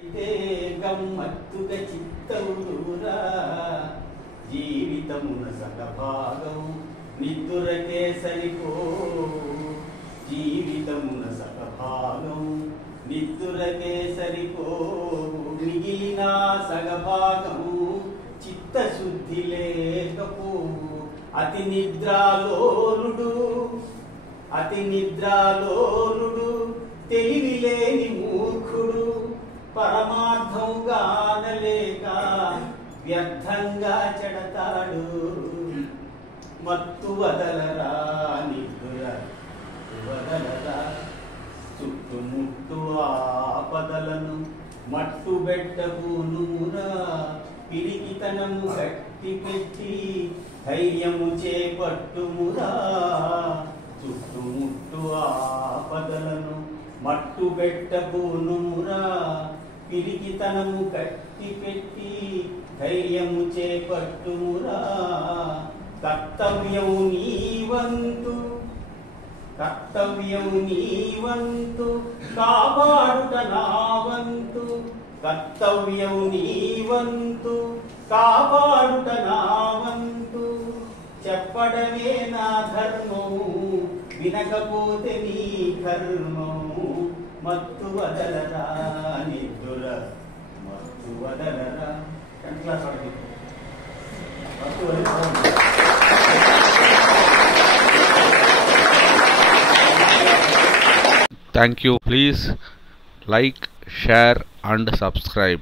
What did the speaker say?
అయితే గమ్మత్తుగా చిత్తవుడురా జీవితమున సగభాగం నిద్దురకే సరిపో జీవితమున సగభాగం నిద్దురకే సరిపో మిగిలిన సగభాగం చిత్తశుద్ధి లేకపో అతి నిద్రాలోలుడు తెలివిలేని మూర్ఖుడు పరమార్థం గానలేక వ్యర్థంగా చెడతాడు మత్తు వదలరా నిద్ర వదలరా చుట్టుముట్టు ఆపదలను మట్టు బెట్టబూనురా పిరికితనము గట్టి పెట్టి ధైర్యము చేపట్టుమురా చుట్టుముట్టు ఆపదలను మట్టు బెట్టబూనురా పిరికితనము గట్టి పెట్టి ధైర్యము చేపట్టుమురా కర్తవ్యం నీవంతు కాపాడుట నావంతు కర్తవ్యం నీవంతు కాపాడుట నావంతు చెప్పడమే నా ధర్మం వినకపోతే నీ కర్మం మత్తు వదలరా నిద్దుర మత్తు వదలరా Thank you. Please like, share and subscribe.